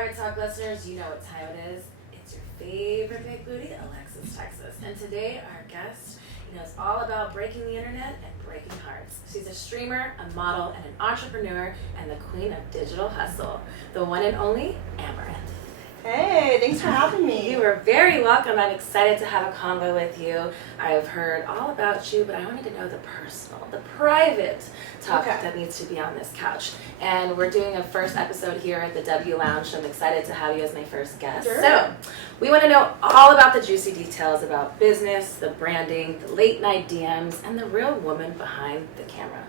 Private Talk listeners, you know what time it is. It's your favorite big booty, Alexis Texas. And today our guest knows all about breaking the internet and breaking hearts. She's a streamer, a model, and an entrepreneur, and the queen of digital hustle. The one and only Amouranth. Hey, thanks for having me. You are very welcome. I'm excited to have a convo with you. I've heard all about you, but I wanted to know the personal, the private talk that needs to be on this couch. And we're doing a first episode here at the W Lounge, so I'm excited to have you as my first guest. Sure. So, we want to know all about the juicy details about business, the branding, the late night DMs, and the real woman behind the camera.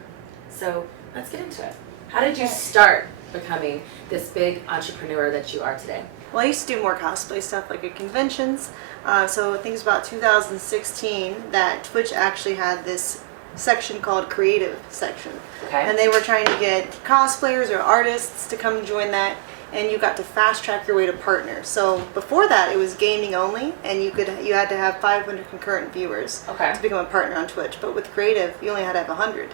So, let's get into it. How did you start becoming this big entrepreneur that you are today? Well, I used to do more cosplay stuff like at conventions. So I think it's about 2016 that Twitch actually had this section called creative section. Okay. And they were trying to get cosplayers or artists to come join that, and you got to fast track your way to partner. So before that, it was gaming only, and you had to have 500 concurrent viewers to become a partner on Twitch. But with creative, you only had to have 100.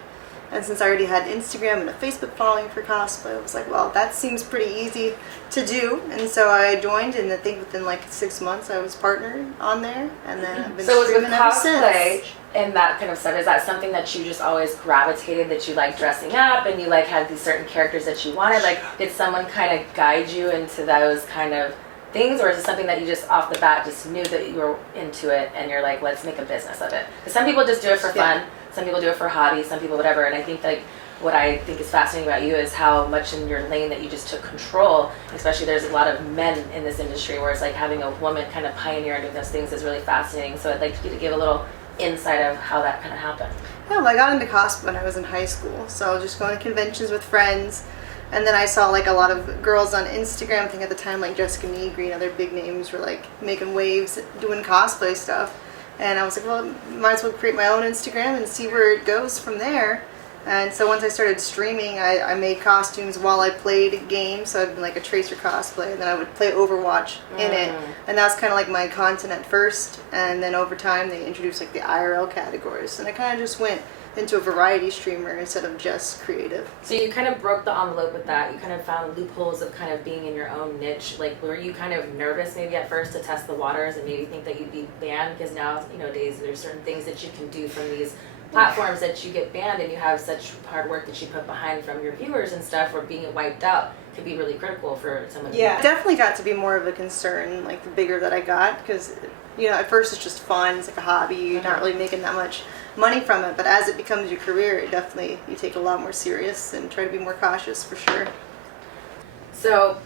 And since I already had Instagram and a Facebook following for cosplay, I was like, well, that seems pretty easy to do. And so I joined, and I think within like 6 months I was partnered on there, and then I've been streaming ever since. And that kind of stuff, is that something that you just always gravitated, that you like dressing up and you like had these certain characters that you wanted? Like, did someone kind of guide you into those kind of things, or is it something that you just off the bat just knew that you were into it and you're like, let's make a business of it? Because some people just do it for fun. Some people do it for a hobby, some people whatever, and I think like what I think is fascinating about you is how much in your lane that you just took control. Especially there's a lot of men in this industry where it's like having a woman kind of pioneer into those things is really fascinating. So I'd like you to give a little insight of how that kind of happened. Yeah, well, I got into cosplay when I was in high school, so just going to conventions with friends, and then I saw like a lot of girls on Instagram, I think at the time like Jessica Negri and other big names were like making waves doing cosplay stuff. And I was like, well, might as well create my own Instagram and see where it goes from there. And so once I started streaming, I made costumes while I played games. So I'd been like a Tracer cosplay, and then I would play Overwatch in it. And that was kind of like my content at first. And then over time, they introduced like the IRL categories. And I kind of just went into a variety streamer instead of just creative. So you kind of broke the envelope with that. You kind of found loopholes of kind of being in your own niche. Like, were you kind of nervous maybe at first to test the waters and maybe think that you'd be banned? Because now, nowadays, there's certain things that you can do from these platforms that you get banned, and you have such hard work that you put behind from your viewers and stuff, where being wiped out could be really critical for someone. Yeah, it definitely got to be more of a concern, like the bigger that I got, because at first it's just fun, it's like a hobby, you're not really making that much money from it, but as it becomes your career, it definitely, you take a lot more serious and try to be more cautious for sure. So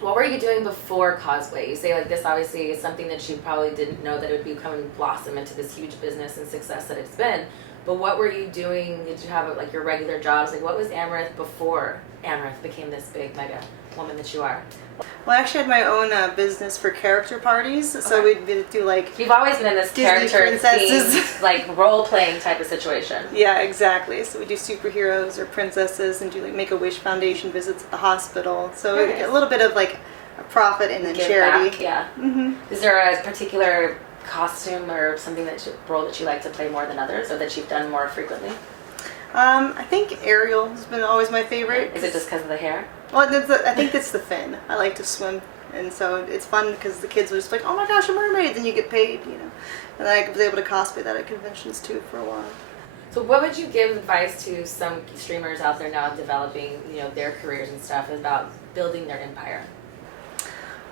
what were you doing before cosplay? You say like this obviously is something that you probably didn't know that it would become and blossom into this huge business and success that it's been. But what were you doing? Did you have like your regular jobs? Like, what was Amouranth before Amouranth became this big mega woman that you are? Well, I actually had my own business for character parties, so we'd do like you've always been in this Disney princesses, themed, like role playing type of situation. Yeah, exactly. So we do superheroes or princesses, and do like Make-A-Wish Foundation visits at the hospital. So a little bit of like a profit and then charity. Back, yeah. Mm-hmm. Is there a particular costume or something role that you like to play more than others, or that you've done more frequently? I think Ariel has been always my favorite. Is it just because of the hair? Well, I think it's the fin. I like to swim, and so it's fun because the kids are just like, oh my gosh, a mermaid, then you get paid, And I was able to cosplay that at conventions too for a while. So what would you give advice to some streamers out there now developing, their careers and stuff about building their empire?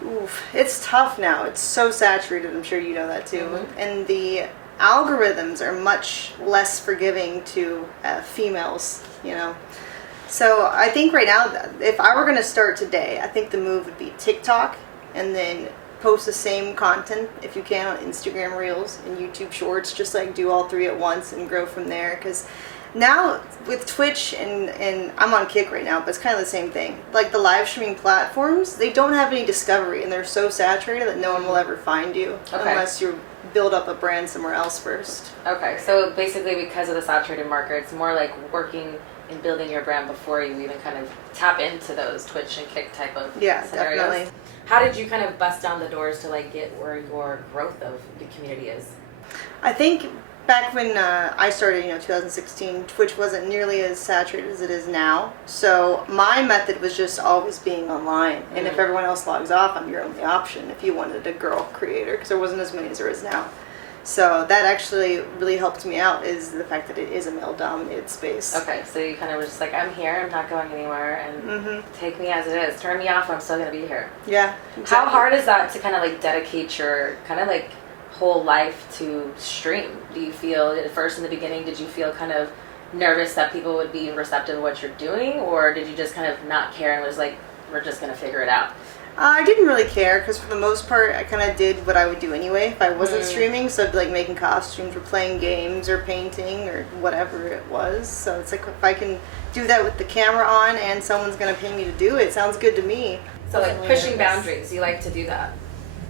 Oof, it's tough now. It's so saturated. I'm sure you know that too. Mm-hmm. And the algorithms are much less forgiving to females, So I think right now, if I were going to start today, I think the move would be TikTok, and then post the same content if you can on Instagram Reels and YouTube Shorts. Just like do all three at once and grow from there. Because now with Twitch and I'm on Kick right now, but it's kind of the same thing. Like the live streaming platforms, they don't have any discovery, and they're so saturated that no one will ever find you unless you build up a brand somewhere else first. Okay, so basically because of the saturated market, it's more like working and building your brand before you even kind of tap into those Twitch and Kick type of scenarios. Definitely. How did you kind of bust down the doors to like get where your growth of the community is? I think back when I started, 2016, Twitch wasn't nearly as saturated as it is now. So my method was just always being online. And if everyone else logs off, I'm your only option if you wanted a girl creator, because there wasn't as many as there is now. So that actually really helped me out, is the fact that it is a male-dominated space. Okay, so you kind of were just like, I'm here, I'm not going anywhere, and take me as it is. Turn me off, I'm still going to be here. Yeah. Exactly. How hard is that to kind of like dedicate your kind of like whole life to stream? Do you feel, at first in the beginning, did you feel kind of nervous that people would be receptive to what you're doing, or did you just kind of not care and was like, we're just going to figure it out? I didn't really care, because for the most part, I kind of did what I would do anyway if I wasn't streaming. So I'd be like making costumes or playing games or painting or whatever it was. So it's like, if I can do that with the camera on and someone's going to pay me to do it, sounds good to me. So like pushing boundaries, you like to do that?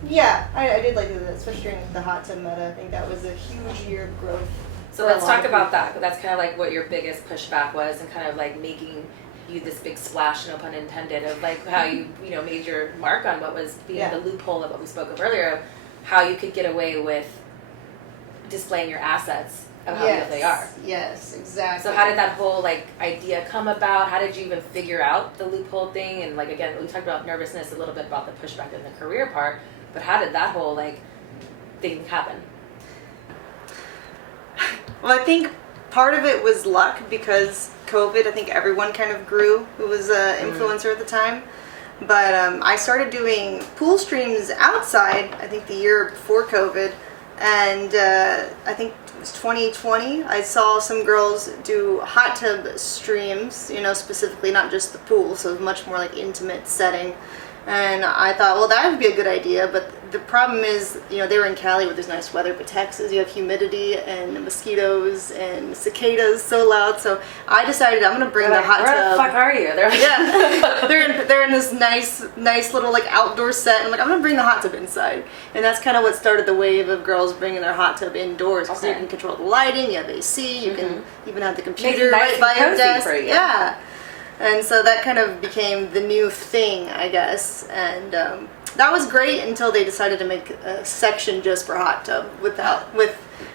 Yeah, I did like to do that, especially during the hot tub meta. I think that was a huge year of growth. So let's talk about that. That's kind of like what your biggest pushback was, and kind of like making you this big splash, no pun intended, of like how you made your mark on what was being the loophole of what we spoke of earlier, of how you could get away with displaying your assets of how good they are. Yes, exactly. So how did that whole like idea come about? How did you even figure out the loophole thing? And like, again, we talked about nervousness a little bit, about the pushback in the career part, but how did that whole like thing happen? Well, I think part of it was luck, because COVID, I think everyone kind of grew who was an influencer at the time. But I started doing pool streams outside, I think the year before COVID. And I think it was 2020, I saw some girls do hot tub streams, specifically not just the pool, so it was much more like intimate setting. And I thought, well, that would be a good idea, but the problem is, they were in Cali where there's nice weather, but Texas, you have humidity and mosquitoes and cicadas so loud. So I decided I'm gonna bring the hot tub. Where the fuck are you? They're like, they're in this nice little like outdoor set. And I'm like, I'm gonna bring the hot tub inside, and that's kind of what started the wave of girls bringing their hot tub indoors, because you can control the lighting, you have AC, you can even have the computer right by your desk. Yeah. And so that kind of became the new thing, I guess. And that was great until they decided to make a section just for hot tub with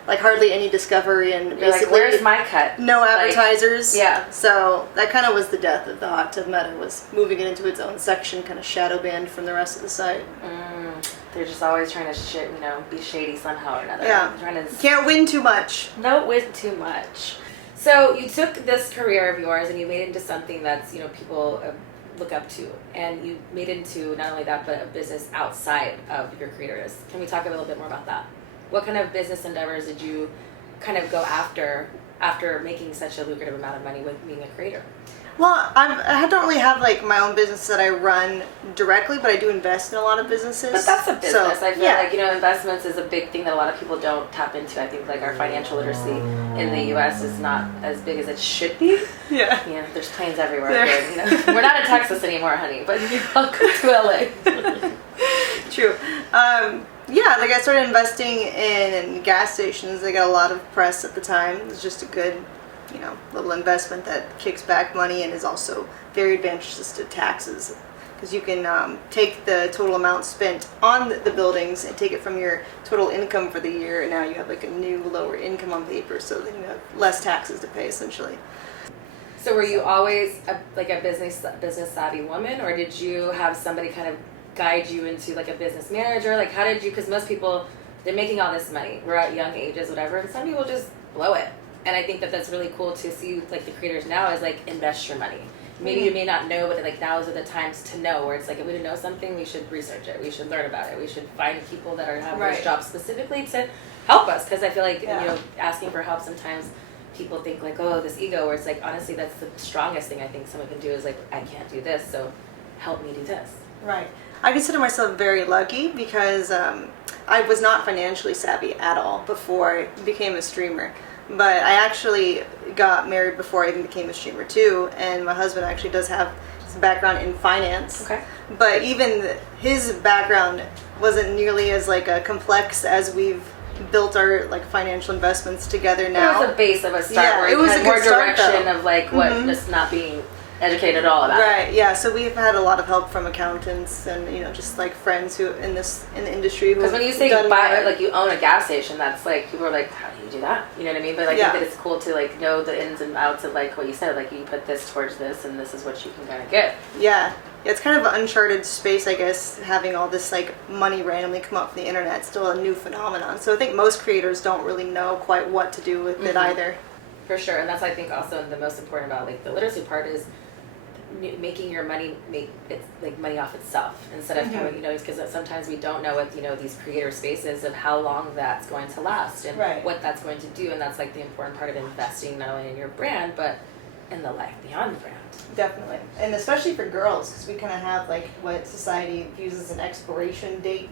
like hardly any discovery, and basically like, where's my cut? No advertisers. Like, So that kind of was the death of the hot tub meta, was moving it into its own section, kind of shadow banned from the rest of the site. They're just always trying to be shady somehow or another. Yeah. Can't win too much. Don't win too much. So you took this career of yours and you made it into something that's, people look up to, and you made it into not only that, but a business outside of your creators. Can we talk a little bit more about that? What kind of business endeavors did you kind of go after making such a lucrative amount of money with being a creator? Well, I don't really have like my own business that I run directly, but I do invest in a lot of businesses. But that's a business. So, I feel like, investments is a big thing that a lot of people don't tap into. I think like our financial literacy in the U.S. is not as big as it should be. Yeah. There's planes everywhere. We're not in Texas anymore, honey, but welcome to LA. True. Like I started investing in gas stations. They got a lot of press at the time. It was just a good little investment that kicks back money and is also very advantageous to taxes, because you can take the total amount spent on the buildings and take it from your total income for the year, and now you have like a new lower income on paper, so then you have less taxes to pay essentially. So were you always a business savvy woman, or did you have somebody kind of guide you into like a business manager? Like how did you, because most people, they're making all this money, we're at young ages, whatever, and some people just blow it. And I think that that's really cool to see, like the creators now, is like invest your money. Maybe you may not know, but like now are the times to know, where it's like if we don't know something, we should research it, we should learn about it, we should find people that have those jobs specifically to help us. Because I feel like asking for help, sometimes people think like, oh, this ego, where it's like, honestly, that's the strongest thing I think someone can do, is like, I can't do this, so help me do this. Right. I consider myself very lucky, because I was not financially savvy at all before I became a streamer. But I actually got married before I even became a streamer too, and my husband actually does have his background in finance. Okay. But even his background wasn't nearly as like complex as we've built our like financial investments together now. It was a base of a start where it was had more direction of like what just not being educated at all about it. Right. Yeah. So we've had a lot of help from accountants and just like friends who in the industry. Because when you say buy, like you own a gas station, that's like people are like, how do you do that? You know what I mean? But like, I think that it's cool to like know the ins and outs of like what you said. Like you put this towards this, and this is what you can kind of get. Yeah. It's kind of an uncharted space, I guess, having all this like money randomly come up from the internet. It's still a new phenomenon. So I think most creators don't really know quite what to do with it either. For sure, and that's I think also the most important about like the literacy part is making your money it's like money off itself instead of coming, because sometimes we don't know what these creator spaces of how long that's going to last and what that's going to do, and that's like the important part of investing not only in your brand but in the life beyond the brand. Definitely, and especially for girls, because we kind of have like what society views as an expiration date,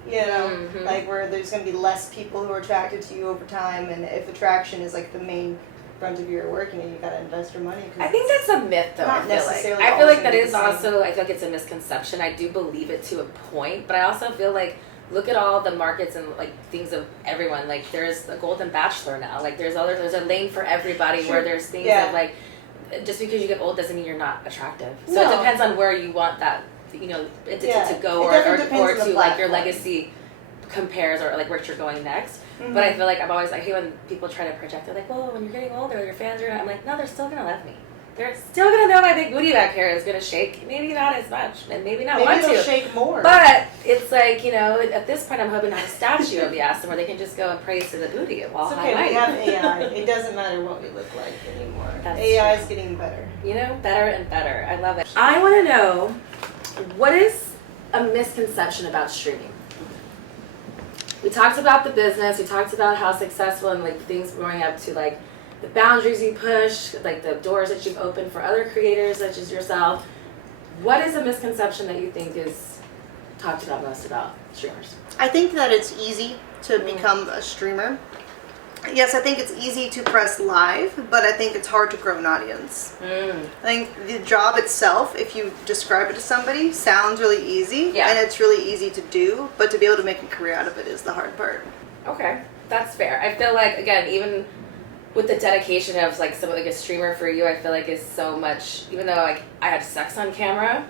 like where there's going to be less people who are attracted to you over time, and if attraction is like the main front of your working, and you got to invest your money. I think that's a myth, though. I feel like that is also. I feel like it's a misconception. I do believe it to a point, but I also feel like look at all the markets and like things of everyone. Like there's a Golden Bachelor now. Like there's a lane for everybody where there's things that like. Just because you get old doesn't mean you're not attractive. So it depends on where you want that, to go or to like your legacy compares or like where you're going next. But I feel like I hate when people try to project. They're like, well, when you're getting older, your fans are. I'm like, no, they're still gonna love me. They're still gonna know my big booty back here is gonna shake. Maybe not as much, and maybe not want to. Maybe it'll shake more. But it's like at this point, I'm hoping to have a statue of the ass where they can just go and praise to the booty of all high. We have AI. It doesn't matter what we look like anymore. That's AI true. is getting better. Better and better. I love it. I want to know what is a misconception about streaming. We talked about the business. We talked about how successful and like things growing up to like. The boundaries you push, like the doors that you've opened for other creators such as yourself. What is a misconception that you think is talked about most about streamers? I think that it's easy to become a streamer. Yes, I think it's easy to press live, but I think it's hard to grow an audience. I think the job itself, if you describe it to somebody, sounds really easy, and it's really easy to do, but to be able to make a career out of it is the hard part. Okay, that's fair. I feel like, again, even with the dedication of like someone like a streamer for you, I feel like is so much. Even though like I have sex on camera,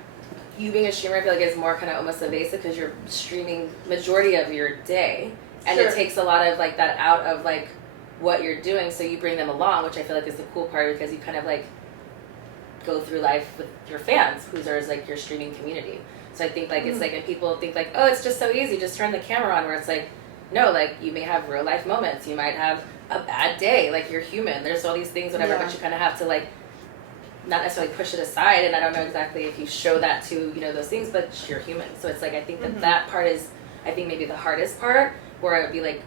you being a streamer, I feel like is more kind of almost evasive because you're streaming majority of your day, and it takes a lot of like that out of like what you're doing. So you bring them along, which I feel like is the cool part because you kind of like go through life with your fans, who's like your streaming community. So I think like it's like, and people think like, oh, it's just so easy, just turn the camera on. Where it's like, no, like you may have real life moments, you might have a bad day, like you're human, there's all these things, whatever, but you kind of have to like not necessarily push it aside, and I don't know exactly if you show that to those things, but you're human. So it's like I think that part is I think maybe the hardest part, where it would be like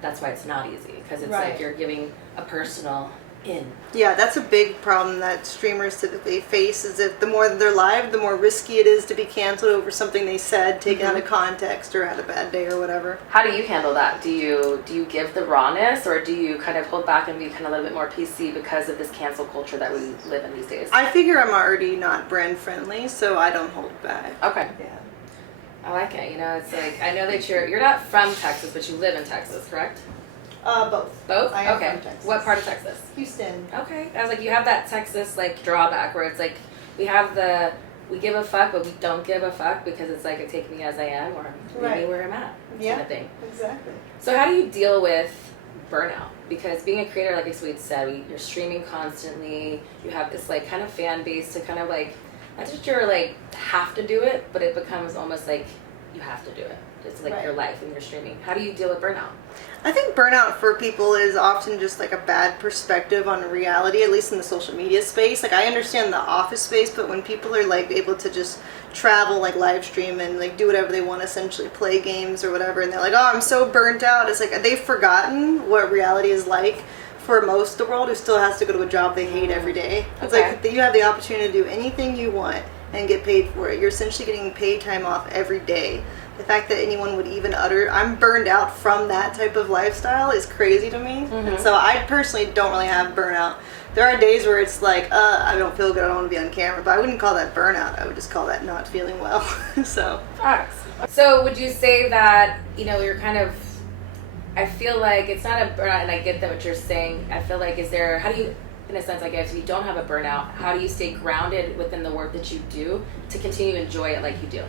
that's why it's not easy, because it's like you're giving a personal in. Yeah, that's a big problem that streamers typically face, is that the more that they're live, the more risky it is to be canceled over something they said, taken out of context, or had a bad day or whatever. How do you handle that? Do you give the rawness, or do you kind of hold back and be kind of a little bit more PC because of this cancel culture that we live in these days? I figure I'm already not brand friendly, so I don't hold back. Okay. Yeah. I like it. It's like, I know that you're not from Texas, but you live in Texas, correct? Both. Both? I am okay. from Texas. What part of Texas? Houston. Okay. I was like, you have that Texas like drawback where it's like we give a fuck, but we don't give a fuck because it's like take me as I am, or meet me where I'm at. Kind of thing. Exactly. So how do you deal with burnout? Because being a creator, like we said, you're streaming constantly. You have this like kind of fan base to kind of like not just you're like have to do it, but it becomes almost like you have to do it. It's like your life when you're streaming. How do you deal with burnout? I think burnout for people is often just like a bad perspective on reality, at least in the social media space. Like I understand the office space, but when people are like able to just travel, like live stream and like do whatever they want, essentially play games or whatever, and they're like, oh, I'm so burnt out. It's like they've forgotten what reality is like for most of the world who still has to go to a job they hate every day. It's like you have the opportunity to do anything you want and get paid for it. You're essentially getting paid time off every day. The fact that anyone would even utter, I'm burned out from that type of lifestyle is crazy to me. And so I personally don't really have burnout. There are days where it's like, I don't feel good, I don't want to be on camera, but I wouldn't call that burnout. I would just call that not feeling well. So. Facts. So would you say that, you're kind of, I feel like it's not a burnout, and I get that what you're saying. I feel like is in a sense, I guess, if you don't have a burnout, how do you stay grounded within the work that you do to continue to enjoy it like you do?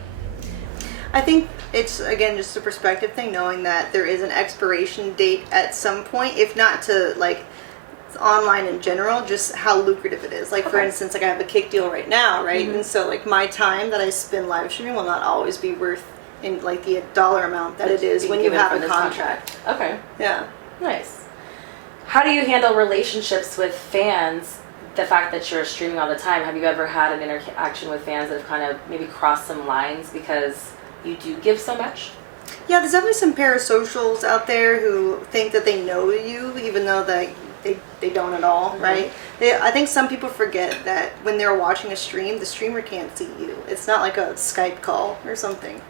I think it's, again, just a perspective thing, knowing that there is an expiration date at some point, if not to, like, online in general, just how lucrative it is. Like, for instance, like, I have a kick deal right now, right? And so, like, my time that I spend live streaming will not always be worth in, like, the dollar amount that it is when you have a contract. Okay. Yeah. Nice. How do you handle relationships with fans? The fact that you're streaming all the time, have you ever had an interaction with fans that have kind of maybe crossed some lines because you do give so much? Yeah, there's definitely some parasocials out there who think that they know you, even though they don't at all, right? I think some people forget that when they're watching a stream, the streamer can't see you. It's not like a Skype call or something.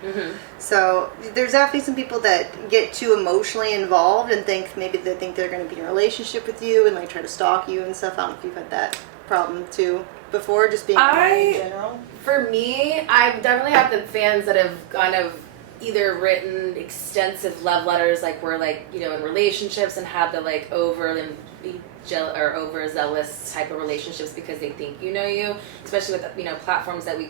So there's definitely some people that get too emotionally involved and think maybe they think they're going to be in a relationship with you and like try to stalk you and stuff. I don't know if you've had that problem too before, just being in general. For me, I've definitely had the fans that have kind of either written extensive love letters, like we're like, you know, in relationships, and have the like overzealous type of relationships because they think you know you, especially with, you know, platforms that we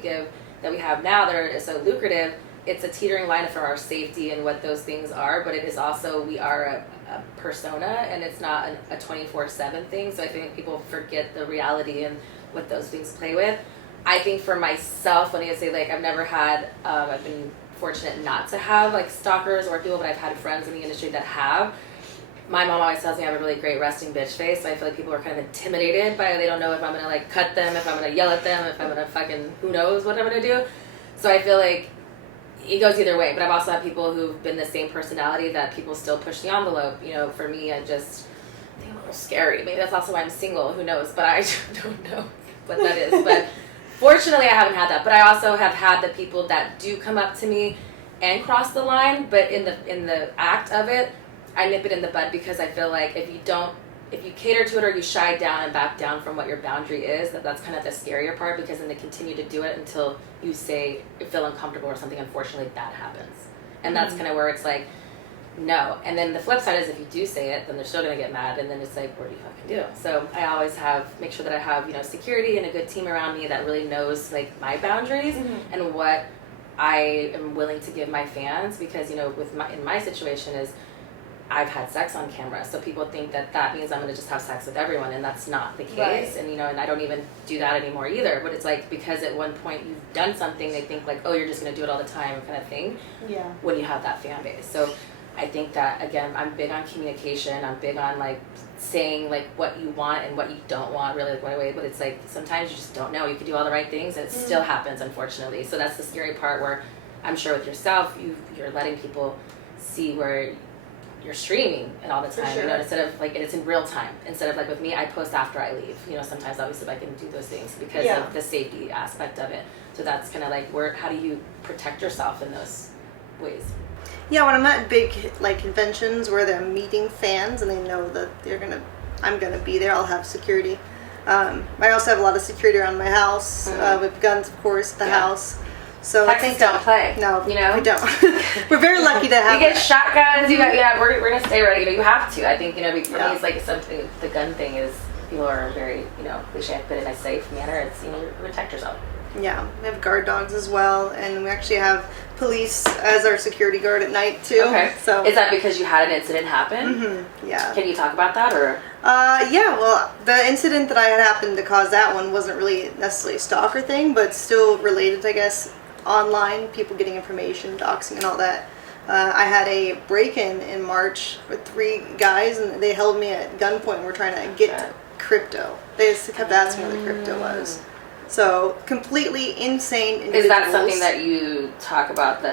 have now that are so lucrative. It's a teetering line for our safety and what those things are, but it is also, we are a persona, and it's not a 24/7 thing. So I think people forget the reality and what those things play with. I think for myself, when I say, like, I've never had, I've been fortunate not to have like stalkers or people, but I've had friends in the industry that have. My mom always tells me I have a really great resting bitch face, so I feel like people are kind of intimidated by, they don't know if I'm gonna like cut them, if I'm gonna yell at them, if I'm gonna fucking, who knows what I'm gonna do. So I feel like it goes either way, but I've also had people who've been the same personality that people still push the envelope. You know, for me, I think I'm a little scary. Maybe that's also why I'm single, who knows, but I don't know what that is. But fortunately, I haven't had that. But I also have had the people that do come up to me and cross the line, but in the act of it, I nip it in the bud, because I feel like if you cater to it or you shy down and back down from what your boundary is, that's kind of the scarier part, because then they continue to do it until you say you feel uncomfortable or something. Unfortunately, that happens. And that's kind of where it's like, no. And then the flip side is, if you do say it, then they're still going to get mad, and then it's like, what do you fucking do? So I always make sure that I have, you know, security and a good team around me that really knows like my boundaries and what I am willing to give my fans, because, you know, in my situation is, I've had sex on camera, so people think that means I'm going to just have sex with everyone, and that's not the case. Right. And, you know, and I don't even do that anymore either, but it's like, because at one point you've done something, they think like, oh, you're just going to do it all the time kind of thing. Yeah. When you have that fan base. So I think that, again, I'm big on communication. I'm big on like saying like what you want and what you don't want, really, like, right away. But it's like, sometimes you just don't know. You can do all the right things, and it still happens, unfortunately. So that's the scary part, where I'm sure with yourself, you're letting people see where you're streaming and all the time, you know, instead of like, it's in real time, instead of like with me, I post after I leave, you know, sometimes obviously I can do those things because of the safety aspect of it. So that's kind of like, how do you protect yourself in those ways? Yeah, when I'm at big like conventions where they're meeting fans and they know that I'm gonna be there, I'll have security. I also have a lot of security around my house, with guns, of course, at the house. So Texas I think don't play. No, you know, we don't. We're very lucky to have. You get shotguns. You got. We're gonna stay ready. You know, you have to. I think, you know, for me, it's like something. The gun thing is, people are very, you know, cliche, but in a safe manner. It's, you know, you protect yourself. Yeah, we have guard dogs as well, and we actually have police as our security guard at night too. Okay. So is that because you had an incident happen? Yeah. Can you talk about that, or? Yeah, well, the incident that I had happened to cause that one wasn't really necessarily a stalker thing, but still related, I guess. Online, people getting information, doxing and all that. I had a break-in in March with 3 guys, and they held me at gunpoint and were trying to get crypto. They just kept asking what the crypto was. So, completely insane individuals. Is that something that you talk about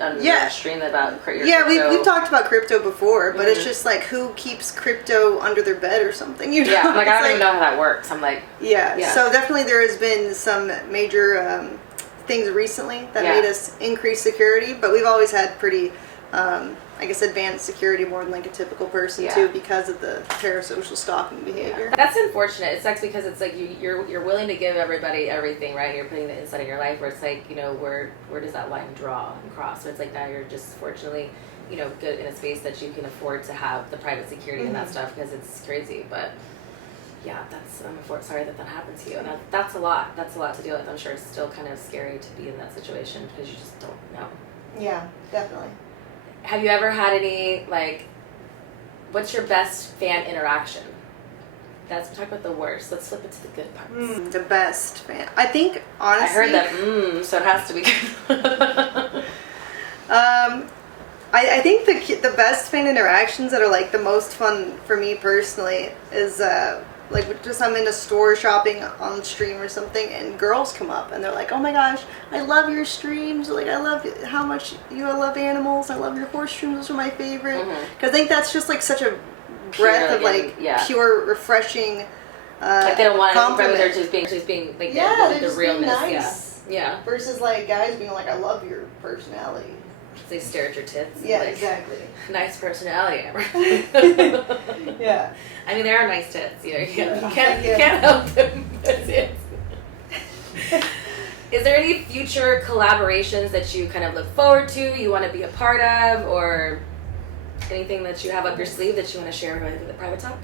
on your stream about your crypto? We've talked about crypto before, but it's just like, who keeps crypto under their bed or something? You know? Yeah, like, I don't even know how that works. I'm like... Yeah, so definitely there has been some major... things recently that made us increase security, but we've always had pretty, I guess, advanced security, more than like a typical person too, because of the parasocial stalking behavior. That's unfortunate. It sucks, because it's like you're willing to give everybody everything, right? You're putting the inside of your life, where it's like, you know, where does that line draw and cross? So it's like, now you're just fortunately, you know, good in a space that you can afford to have the private security and that stuff, because it's crazy. But Yeah, sorry that happened to you. And that's a lot. That's a lot to deal with. I'm sure it's still kind of scary to be in that situation because you just don't know. Yeah, definitely. Have you ever had any, like, what's your best fan interaction? Let's talk about the worst. Let's flip it to the good parts. The best fan. I think, honestly... I heard that, so it has to be good. I think the best fan interactions that are, like, the most fun for me personally is, like, just I'm in a store shopping on stream or something, and girls come up, and they're like, oh my gosh, I love your streams, like, I love how much you love animals, I love your horse streams, those are my favorite. Because I think that's just, like, such a breath of, like, pure, refreshing like, they don't want compliment. They're just being like, they're the just realness. being nice. Yeah. Versus, like, guys being like, I love your personality. They stare at your tits. Yeah, like, exactly. Nice personality, Amber. Yeah. I mean, they are nice tits. You know, you can't help them. Is there any future collaborations that you kind of look forward to, you want to be a part of, or anything that you have up your sleeve that you want to share with the private talk?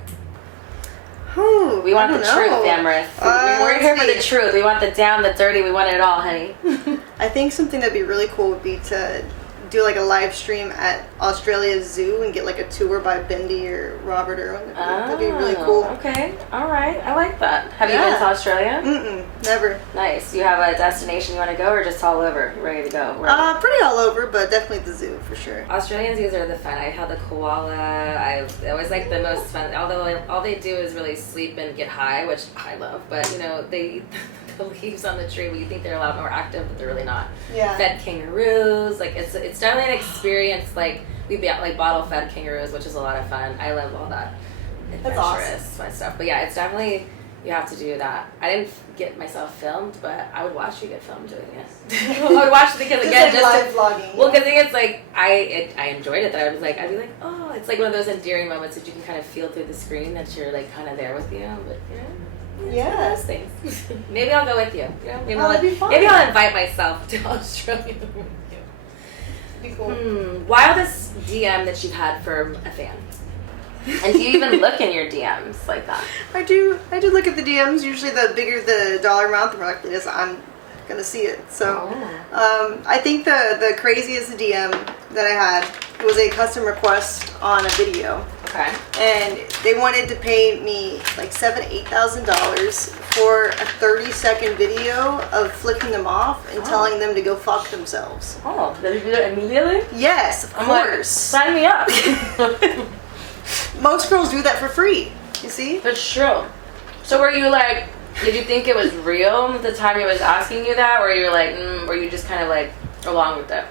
Oh, we want the truth, Amouranth. We're here for the truth. We want the down, the dirty. We want it all, honey. I think something that'd be really cool would be to do like a live stream at Australia's zoo and get like a tour by Bendy or Robert Irwin. That'd be really cool. Okay, all right, I like that. Have you been to Australia? Never. Nice. You have a destination you want to go, or just all over? You ready to go? Pretty all over, but definitely the zoo for sure. Australian zoos are the fun. I had the koala. I always like the most fun. Although all they do is really sleep and get high, which I love. But you know, they eat the leaves on the tree. But you think they're a lot more active, but they're really not. Yeah. Fed kangaroos. Like it's definitely an experience. Like we like bottle fed kangaroos, which is a lot of fun. I love all that adventurous fun stuff. But yeah, it's definitely. You have to do that. I didn't get myself filmed, but I would watch you get filmed doing it. I would watch it because again, just live vlogging. Well, because it's like I enjoyed it. That I'd be like, oh, it's like one of those endearing moments that you can kind of feel through the screen that you're like kind of there with you. But yeah, those things. Maybe I'll go with you. You know, maybe I'll invite myself to Australia. Be cool. Wildest DM that you've had from a fan. And do you even look in your DMs like that? I do look at the DMs. Usually the bigger the dollar amount, the more likely it is I'm going to see it. So I think the craziest DM that I had was a custom request on a video. Okay. And they wanted to pay me like $7,000-$8,000 for a 30-second video of flicking them off and telling them to go fuck themselves. Oh, did you do that immediately? Yes, of course. Like, sign me up. Most girls do that for free, you see? That's true. So were you like, did you think it was real at the time he was asking you that? Or you were like, were you just kind of like along with it?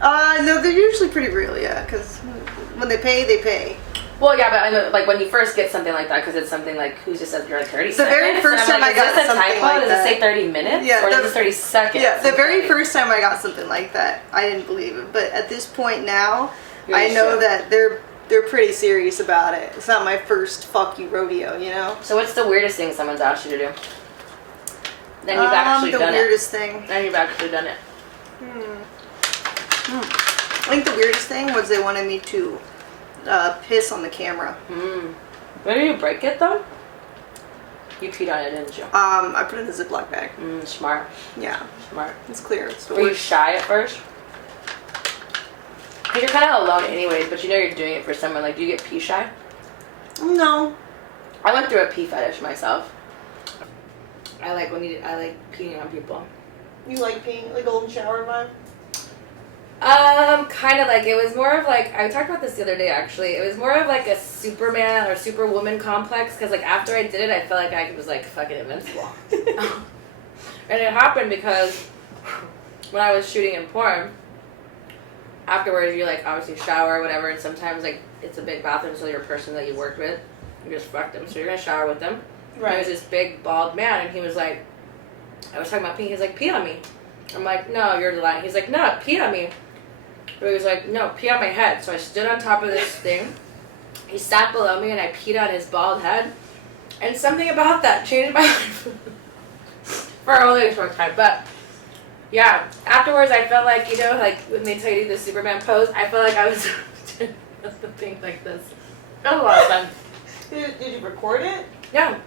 No, they're usually pretty real, yeah, because when they pay, they pay. Well, yeah, but I mean, like when you first get something like that, because it's something like, who just said you're like 30 seconds? The very first time I got something like that. Does it say 30 minutes? Yeah, or does it say 30 seconds? Yeah, the very first time I got something like that, I didn't believe it. But at this point now, I know that they're pretty serious about it. It's not my first fuck you rodeo, you know? So what's the weirdest thing someone's asked you to do? Then you've actually done it. The weirdest thing. Then you've actually done it. I think the weirdest thing was they wanted me to piss on the camera. Did you break it though? You peed on it, didn't you? I put it in a Ziploc bag. Smart. Yeah. Smart. It's clear. Were you shy at first? Because you're kind of alone anyways, but you know you're doing it for someone. Like, do you get pee shy? No. I went through a pee fetish myself. I like peeing on people. You like peeing, like golden shower vibe? Kind of like, it was more of like, I talked about this the other day actually, it was more of like a Superman or Superwoman complex, because like after I did it, I felt like I was like fucking invincible. And it happened because when I was shooting in porn, afterwards you like obviously shower or whatever, and sometimes like it's a big bathroom, so your person that you worked with, you just fucked them, so you're gonna shower with them. Right. He was this big bald man, and he was like, I was talking about peeing, he's like, pee on me. I'm like, no, you're the line. He's like, no, pee on me. But he was like, no, pee on my head. So I stood on top of this thing. He sat below me and I peed on his bald head. And something about that changed my life. For a really short time. But yeah, afterwards I felt like, you know, like when they tell you to do the Superman pose, I felt like I was doing something like this. That was a lot of fun. Did you record it? Yeah.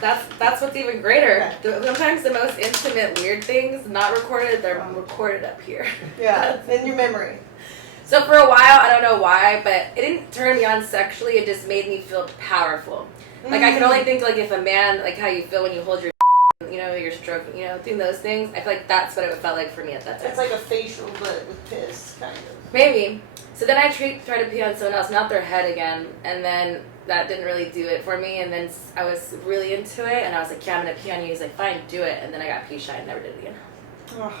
That's what's even greater. Okay. Sometimes the most intimate, weird things, not recorded, they're recorded up here. Yeah, in your memory. So for a while, I don't know why, but it didn't turn me on sexually. It just made me feel powerful. Like I can only think like if a man, like how you feel when you hold your, you're stroking, doing those things. I feel like that's what it felt like for me at that time. It's like a facial, but with piss, kind of. Maybe. So then I tried to pee on someone else, not their head again, and then that didn't really do it for me. And then I was really into it, and I was like, "Yeah, I'm gonna pee on you." He's like, "Fine, do it." And then I got pee shy and never did it again. Oh.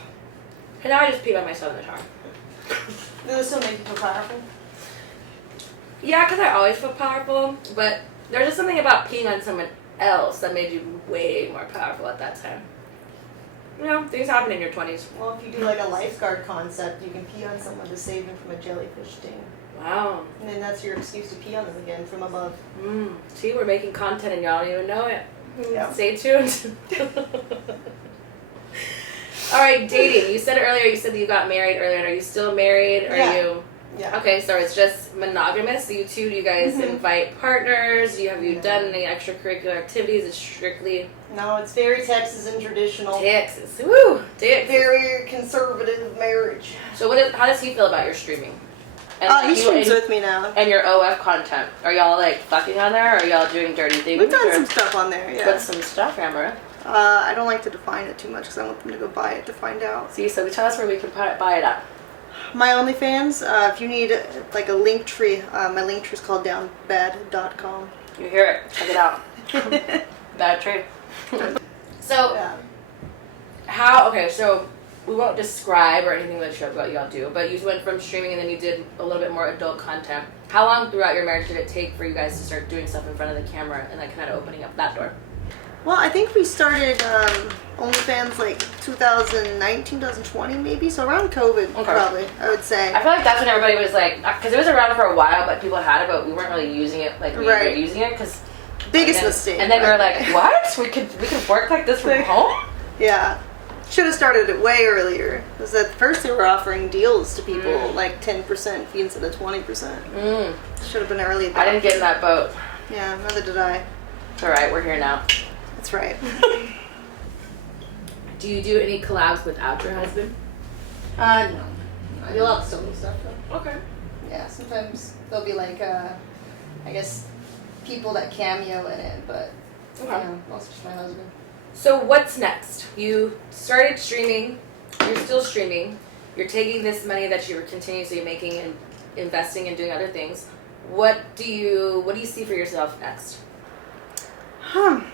And now I just pee by myself in the shower. Does it still make you feel powerful? Yeah, because I always feel powerful, but there's just something about peeing on someone else that made you way more powerful at that time. Things happen in your 20s. Well, if you do like a lifeguard concept, you can pee on someone to save them from a jellyfish sting. Wow. And then that's your excuse to pee on them again from above. See, we're making content and y'all don't even know it. Yeah. Stay tuned. All right, dating. You said that you got married earlier. Are you still married? Yeah. Okay, so it's just monogamous. You two, do you guys invite partners? Have you done any extracurricular activities? It's strictly... No, it's very Texas and traditional. Texas. Woo! Texas. Very conservative marriage. So how does he feel about your streaming? And he streams with me now. And your OF content. Are y'all like fucking on there? Or are y'all doing dirty things? We've done some stuff on there, yeah. What's some stuff, Amouranth? I don't like to define it too much because I want them to go buy it to find out. See, so tell us where we can buy it at. My OnlyFans, if you need like a link tree, my link tree is called downbad.com. You hear it. Check it out. Bad trade. So, so we won't describe or anything what y'all do, but you went from streaming and then you did a little bit more adult content. How long throughout your marriage did it take for you guys to start doing stuff in front of the camera and like kind of opening up that door? Well, I think we started OnlyFans like 2019, 2020 maybe, so around COVID probably, I would say. I feel like that's when everybody was like, because it was around for a while, but people had it, but we weren't really using it like we were using it because... Biggest mistake. And then we were like, what? We could work like this from home? Yeah. Should have started it way earlier. Because at first they were offering deals to people like 10% fee instead of 20%. Should have been early. I didn't get in that boat. Yeah, neither did I. It's alright, we're here now. That's right. Do you do any collabs without your husband? No. I do a lot of solo stuff though. Okay. Yeah, sometimes there'll be like, I guess, people that cameo in it, but most just my husband. So what's next? You started streaming, you're still streaming, you're taking this money that you were continuously making and investing and doing other things. What do you see for yourself next? I'm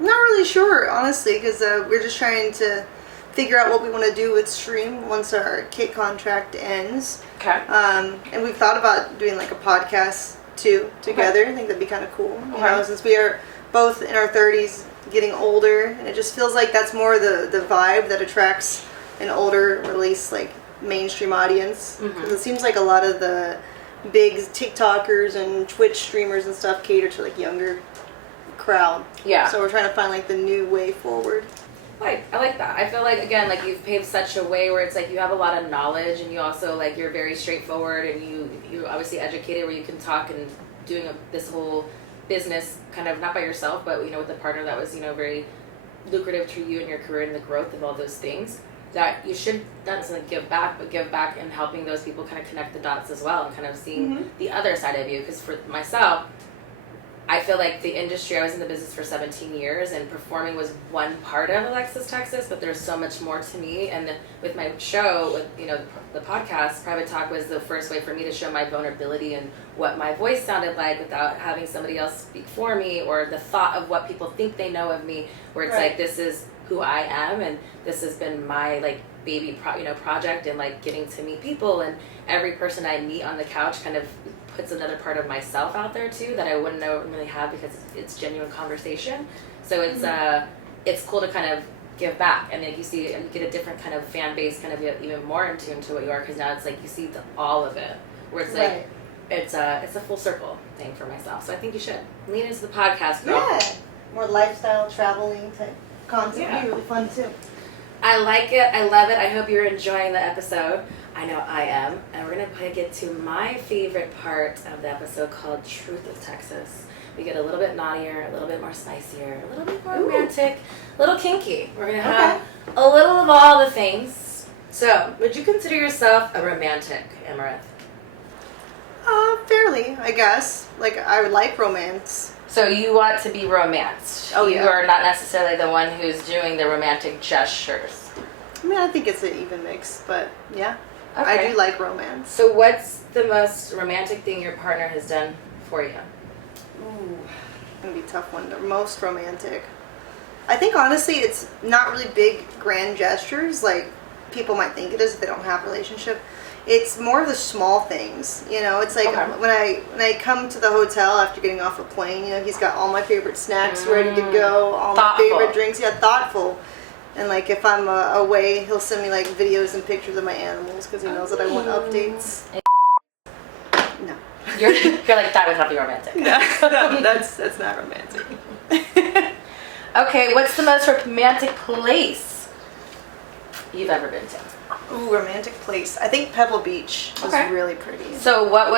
not really sure, honestly, because we're just trying to figure out what we want to do with stream once our kit contract ends. Okay. And we've thought about doing like a podcast too together. I think that'd be kind of cool. You know, since we are both in our 30s, getting older, and it just feels like that's more the vibe that attracts an older, or at least like mainstream audience. Because it seems like a lot of the big TikTokers and Twitch streamers and stuff cater to like younger crowd. Yeah. So we're trying to find like the new way forward. I like that. I feel like, again, like you've paved such a way where it's like you have a lot of knowledge and you also like you're very straightforward and you're obviously educated where you can talk and doing this whole business kind of not by yourself but with a partner that was very lucrative to you and your career and the growth of all those things that you should not necessarily give back but give back in helping those people kind of connect the dots as well and kind of seeing the other side of you. Because for myself, I feel like the industry, I was in the business for 17 years and performing was one part of Alexis Texas, but there's so much more to me. And with my show, with the podcast, Private Talk was the first way for me to show my vulnerability and what my voice sounded like without having somebody else speak for me or the thought of what people think they know of me, where it's like, this is who I am and this has been my like baby project and like getting to meet people, and every person I meet on the couch kind of puts another part of myself out there too that I wouldn't normally have because it's genuine conversation. So it's cool to kind of give back, and like you get a different kind of fan base, kind of even more in tune to what you are, because now it's like you see all of it, where it's like it's a full circle thing for myself. So I think you should lean into the podcast, girl. Yeah, more lifestyle traveling type content. Yeah. It'd be really fun too. I like it. I love it. I hope you're enjoying the episode. I know I am. And we're going to get to my favorite part of the episode called Truth of Texas. We get a little bit naughtier, a little bit more spicier, a little bit more romantic, a little kinky. We're going to have a little of all the things. So, would you consider yourself a romantic, Amouranth? Fairly, I guess. Like, I would like romance. So you want to be romanced. Oh, you yeah. are not necessarily the one who's doing the romantic gestures. I mean, I think it's an even mix, but yeah. Okay. I do like romance. So what's the most romantic thing your partner has done for you? Ooh, gonna be a tough one. The most romantic. I think honestly, it's not really big, grand gestures like people might think it is if they don't have a relationship. It's more of the small things, you know. It's like when I come to the hotel after getting off a plane, you know, he's got all my favorite snacks ready to go, all Thoughtful. my favorite drinks. Yeah, thoughtful. And like if I'm away, he'll send me like videos and pictures of my animals because he knows that I want updates. No. You're like, that would not be romantic. No, that's not romantic. Okay, what's the most romantic place you've ever been to? Ooh, romantic place. I think Pebble Beach was really pretty. So what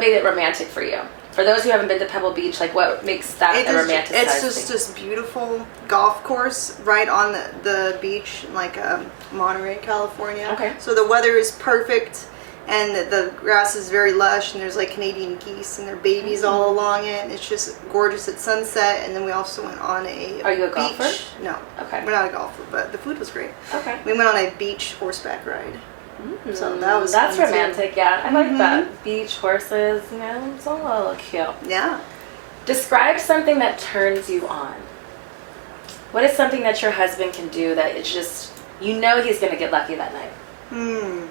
made it romantic for you? For those who haven't been to Pebble Beach, like what makes that a romantic It's thing? just this beautiful golf course right on the beach, like Monterey, California. Okay. So the weather is perfect, and the grass is very lush, and there's like Canadian geese and their babies all along it. It's just gorgeous at sunset, and then we also went on a Are you a beach. golfer? No. Okay. We're not a golfer, but the food was great. Okay. We went on a beach horseback ride. So that's That's fun, too. romantic, yeah. I like that. Beach, horses, you know, it's a little cute. Yeah. Describe something that turns you on. What is something that your husband can do that it's just, you know he's going to get lucky that night? Ooh.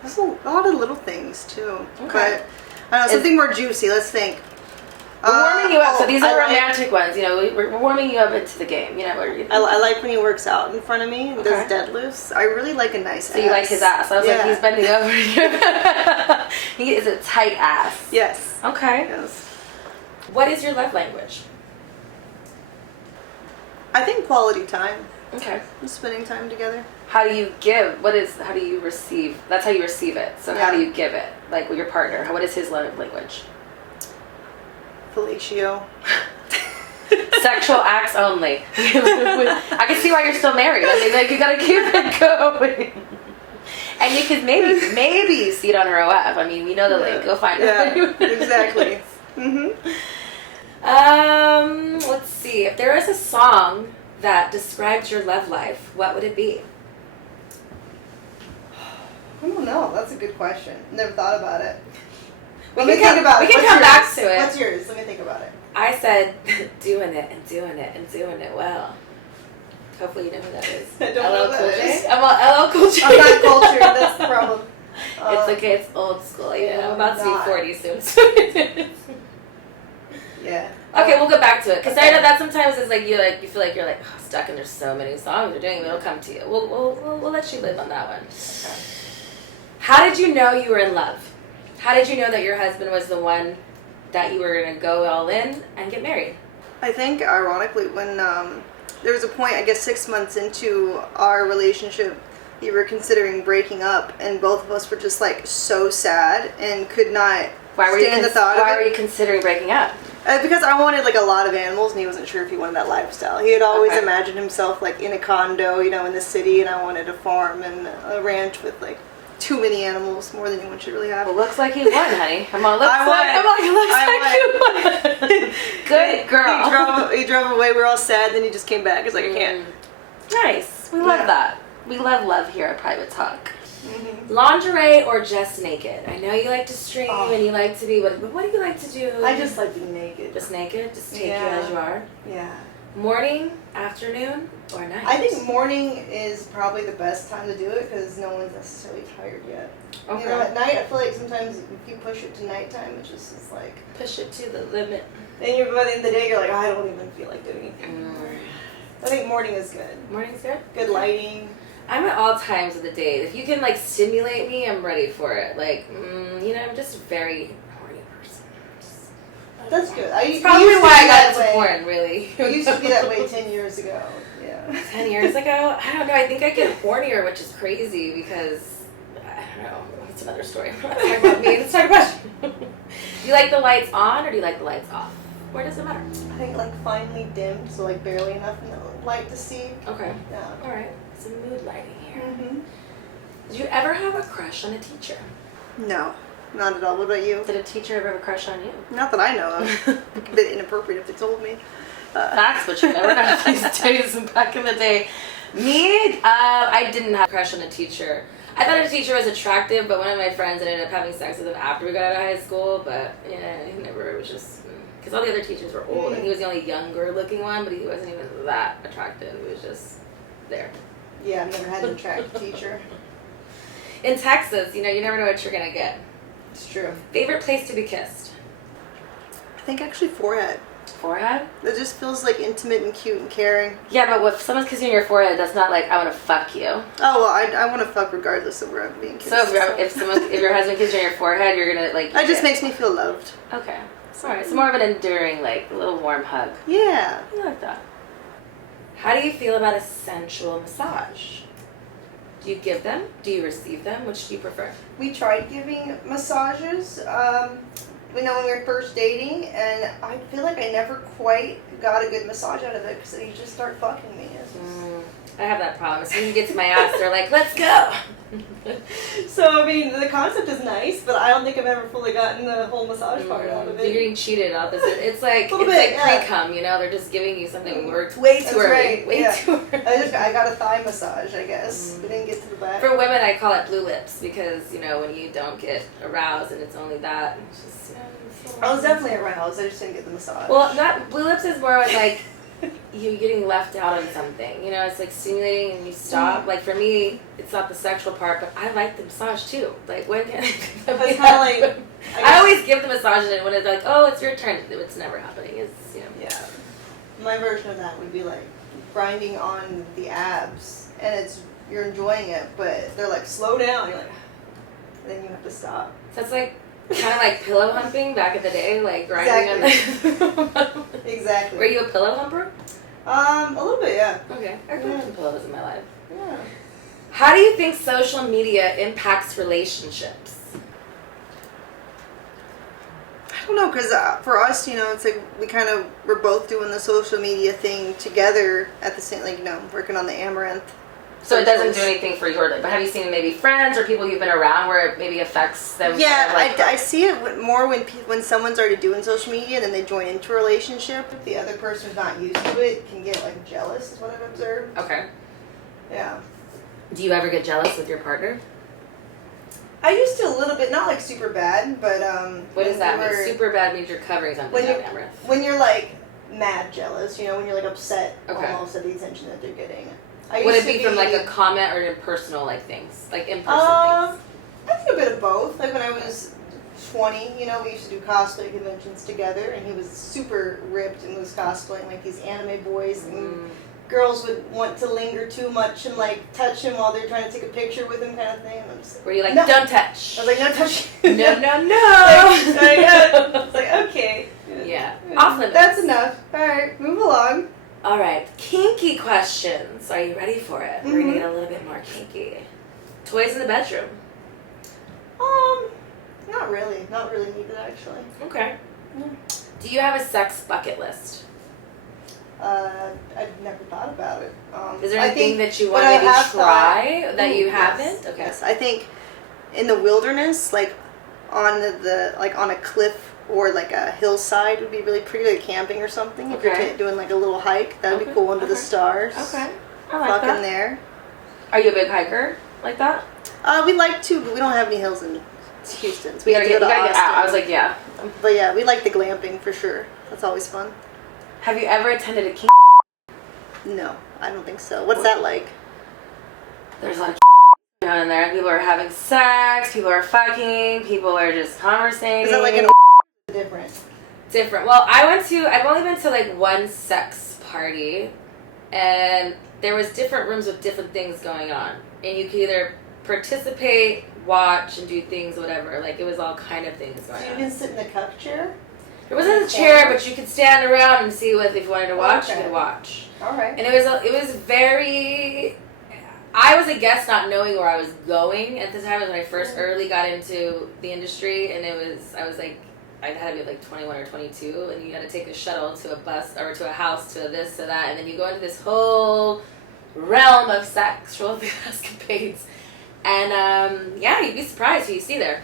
There's a lot of little things, too. Okay. But, I don't know, something more juicy. Let's think. We're warming you up, so these are I romantic ones. You know, we're warming you up into the game. You know, where you. I like when he works out in front of me and Okay. does deadlifts. I really like a nice ass. So you like his ass? I was like, he's bending over. He is a tight ass. Yes. Okay. Yes. What is your love language? I think quality time. Okay. Just spending time together. How do you give? How do you receive? That's how you receive it. So how do you give it? Like with your partner, what is his love language? Fellatio. Sexual acts only. I can see why you're still married. I mean, like, you gotta keep it going. And you could maybe see it on her OF. I mean, we know the link. Go find it. Yeah, exactly. Let's see. If there was a song that described your love life, what would it be? I don't know. That's a good question. Never thought about it. We can come back to it. What's yours? Let me think about it. I said, doing it and doing it and doing it well. Hopefully you know who that is. I don't know who that is. I'm LL Cool J. I'm not cultured. That's the problem. It's okay. It's old school. You know, I'm about to be 40 soon. Yeah. Okay, we'll go back to it because I know that sometimes it's like you feel like you're like stuck and there's so many songs you're doing. It'll come to you. We'll let you live on that one. Okay. How did you know you were in love? How did you know that your husband was the one that you were going to go all in and get married? I think, ironically, when there was a point, I guess 6 months into our relationship, we were considering breaking up, and both of us were just like so sad and could not stand the thought of it. Why were you considering breaking up? Because I wanted like a lot of animals, and he wasn't sure if he wanted that lifestyle. He had always imagined himself like in a condo, you know, in the city, and I wanted a farm and a ranch with like too many animals, more than anyone should really have. Well, looks like you won, honey. Come on, looks like you won. Good girl. He drove away. We were all sad. Then he just came back. He's like, I can't. Nice. We love that. We love here at Private Talk. Lingerie or just naked? I know you like to stream and you like to be. What do you like to do? I just like being naked. Just naked. Just take you as you are. Yeah. Morning, afternoon, or night? I think morning is probably the best time to do it because no one's necessarily tired yet. Okay. You know, at night I feel like sometimes if you push it to nighttime, it just is like push it to the limit. Then by the end of the day, you're like, I don't even feel like doing anything. I think morning is good. Morning's good. Good lighting. I'm at all times of the day. If you can like stimulate me, I'm ready for it. Like, you know, I'm just a very horny person. That's good. That's probably why I got into porn, really. It used to be that way 10 years ago. Yeah. 10 years ago? I don't know. I think I get hornier, which is crazy because don't know. That's another story. Let's talk about me. Let's talk about you. Do you like the lights on or do you like the lights off? Where does it matter? I think like finely dimmed, so like barely enough in the light to see. Okay. Yeah. All right. Some mood lighting here. Mm-hmm. Did you ever have a crush on a teacher? No, not at all. What about you? Did a teacher ever have a crush on you? Not that I know of. A bit inappropriate if they told me. Facts, but you never know these days. Back in the day, me, I didn't have a crush on a teacher. I thought a teacher was attractive, but one of my friends ended up having sex with him after we got out of high school. But yeah, he never. It was just because all the other teachers were old, and he was the only younger looking one, but he wasn't even that attractive. He was just there. Yeah, I've never had an attractive teacher. In Texas, you never know what you're gonna get. It's true. Favorite place to be kissed? I think actually forehead. Forehead? It just feels like intimate and cute and caring. Yeah, but if someone's kissing you on your forehead, that's not like I want to fuck you. Oh well, I want to fuck regardless of where I'm being kissed. So if your husband kisses you on your forehead, you're gonna like. It just makes me feel loved. Okay. All right. So more of an enduring, like a little warm hug. Yeah. I like that. How do you feel about a sensual massage? Do you give them? Do you receive them? Which do you prefer? We tried giving massages, when we were first dating, and I feel like I never quite got a good massage out of it because you just start fucking me. I have that problem. As soon as you get to my ass, they're like, let's go. So, I mean, the concept is nice, but I don't think I've ever fully gotten the whole massage part out of it. You're getting cheated out this. It's like pre-cum, They're just giving you something works way too early. Right. Way too early. I got a thigh massage, I guess. We didn't get to the back. For women, I call it blue lips because, when you don't get aroused and it's only that, it's just, I was definitely aroused. I just didn't get the massage. Well, that blue lips is more like you getting left out on something. It's like stimulating and you stop. Like for me, it's not the sexual part, but I like the massage too. Like when can it's kind of like I always give the massage and when it's like, oh, it's your turn, it's never happening. It's Yeah. My version of that would be like grinding on the abs, and you're enjoying it, but they're like slow down. You're like, then you have to stop. So it's like. Kind of like pillow humping back in the day, like grinding on the... Exactly. Were you a pillow humper? A little bit, yeah. Okay. I grew up with pillows in my life. Yeah. How do you think social media impacts relationships? I don't know, because for us, it's like we're both doing the social media thing together at the same, working on the Amaranth. So it doesn't do anything for your life, but have you seen maybe friends or people you've been around where it maybe affects them? Yeah, I see it more when someone's already doing social media and then they join into a relationship. If the other person's not used to it, can get jealous, is what I've observed. Okay. Yeah. Do you ever get jealous with your partner? I used to a little bit, not super bad, but what does that mean? Super bad means you're covering something when up, Amouranth. When you're mad jealous, when you're upset almost at the attention that they're getting. Would it be from a comment or impersonal things? Like in-person things? I think a bit of both. Like when I was 20, we used to do cosplay conventions together, and he was super ripped and was cosplaying these anime boys, and girls would want to linger too much and touch him while they're trying to take a picture with him, kind of thing. And I'm just were you no. Don't touch? I was no touch. No. It's okay. Yeah. Off limits. That's enough. All right, move along. All right, kinky questions. Are you ready for it? We're gonna get a little bit more kinky. Toys in the bedroom. Not really. Not really needed, actually. Okay. Do you have a sex bucket list? I've never thought about it. Is there anything that you want to maybe try that you haven't? Okay. Yes, I think in the wilderness, on on a cliff or a hillside would be really pretty, camping or something. If you're doing a little hike, that would be cool under the stars. Okay. I like Fucking that. there. Are you a big hiker like that? We like to, but we don't have any hills in Houston. So we gotta have to go to get Austin. out. I was like, yeah. But yeah, we like the glamping for sure. That's always fun. Have you ever attended a kink? No, I don't think so. What's that like? There's a lot of going on in there. People are having sex. People are fucking. People are just conversating. Is that an different? Different. Well, I've only been to one sex party, and there was different rooms with different things going on, and you could either participate, watch, and do things, whatever. It was all kind of things going on. So you can sit in the cup chair? It wasn't a chair, but you could stand around and see if you wanted to watch, you could watch. All right. And it was very. I was a guest not knowing where I was going at the time. When I first early got into the industry, and I was like, I had to be like 21 or 22, and you had to take a shuttle to a bus or to a house to this to that, and then you go into this whole realm of sexual escapades, and yeah, you'd be surprised who you see there.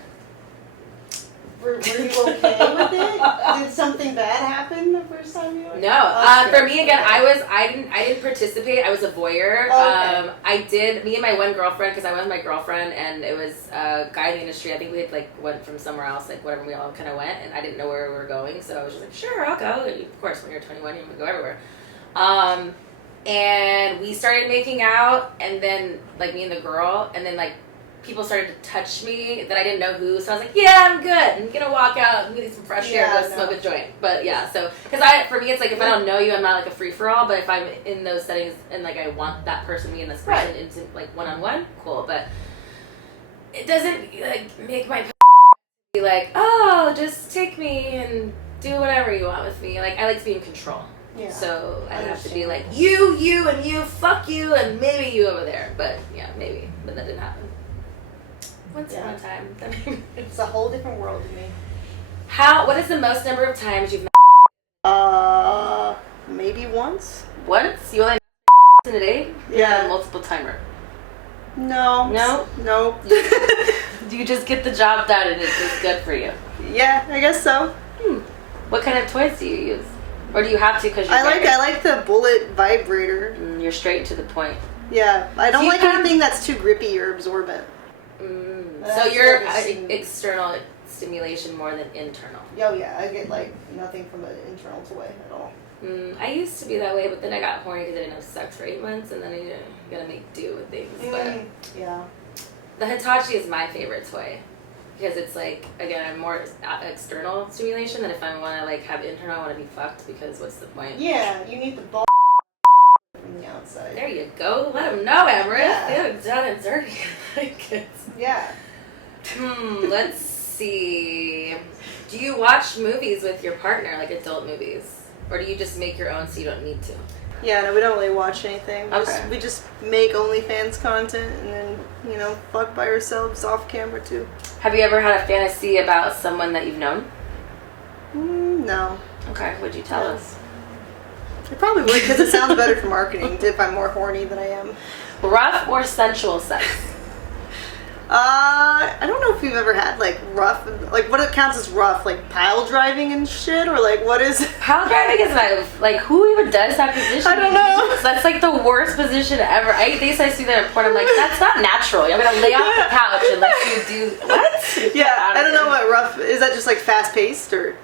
Were you okay with it? Did something bad happen the first time you went? No. For me again, I didn't participate. I was a voyeur. Oh, okay. Me and my one girlfriend, because I went with my girlfriend, and it was a guy in the industry. I think we had like went from somewhere else, like whatever. We all kind of went, and I didn't know where we were going, so I was just like, sure, I'll go. And of course, when you're 21, you can go everywhere. And we started making out, and then like me and the girl, and then like people started to touch me that I didn't know who, so I was like, yeah, I'm good. I'm gonna walk out and get some fresh air, go smoke a joint. But yeah, so because for me, it's like if I don't know you, I'm not like a free for all. But if I'm in those settings and like I want that person, me and this person, into like one on one, cool. But it doesn't like make my be like, oh, just take me and do whatever you want with me. Like I like to be in control. Yeah. So I have to be like you, and you, fuck you, and maybe you over there. But yeah, maybe. But that didn't happen. Once upon a time. It's a whole different world to me. What is the most number of times you've maybe once. Once? You only in a day? Yeah. A multiple timer? No. No? You just get the job done and it's just good for you? Yeah, I guess so. What kind of toys do you use? Or do you have to because you're I like the bullet vibrator. You're straight to the point. Yeah. I don't like anything that's too grippy or absorbent. So you're external stimulation more than internal. Oh yeah, I get like nothing from an internal toy at all. I used to be that way, but then I got horny because I didn't have sex for 8 months, and then I gotta make do with things. But yeah, the Hitachi is my favorite toy because it's like, again, I'm more external stimulation than if I want to like have internal. I want to be fucked because what's the point? Yeah, you need the ball from the outside. There you go. Let them know, Amouranth. Yeah. It's done and dirty. Like it. Yeah. Let's see. Do you watch movies with your partner, like adult movies? Or do you just make your own so you don't need to? Yeah, no, we don't really watch anything. Okay. We just make OnlyFans content and then, fuck by ourselves off camera too. Have you ever had a fantasy about someone that you've known? No. Okay, would you tell us? I probably would because it sounds better for marketing if I'm more horny than I am. Rough or sensual sex? I don't know if you've ever had like rough, like what it counts as rough, like pile driving and shit, or like what is? Pile driving is like who even does that position? I don't know. That's like the worst position ever. I see that in porn. I'm like, that's not natural. I'm gonna lay off the couch and let you do what? Yeah, I don't know what rough is. That just like fast paced or?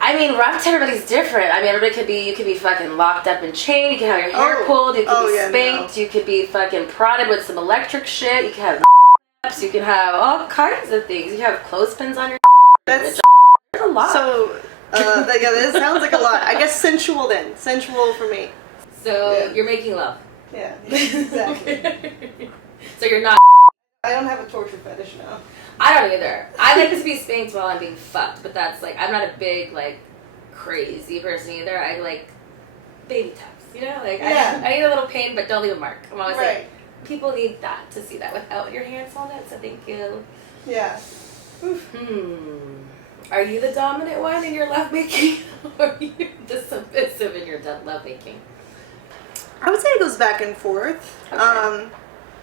I mean, rough to everybody's different. I mean, you could be fucking locked up and chained. You can have your hair pulled. You can be spanked. No. You could be fucking prodded with some electric shit. You can have you can have all kinds of things. You can have clothespins on your. That's a lot. So, that sounds like a lot. I guess sensual then. Sensual for me. So you're making love. Yeah, exactly. So you're not. I don't have a torture fetish now. I don't either. I like to be spanked while I'm being fucked, but that's like, I'm not a big, like, crazy person either. I like baby taps, Like, I need a little pain, but don't leave a mark. I'm always like, people need that to see that without your hands on it, so thank you. Yeah. Are you the dominant one in your lovemaking, or are you the submissive in your lovemaking? I would say it goes back and forth. Okay.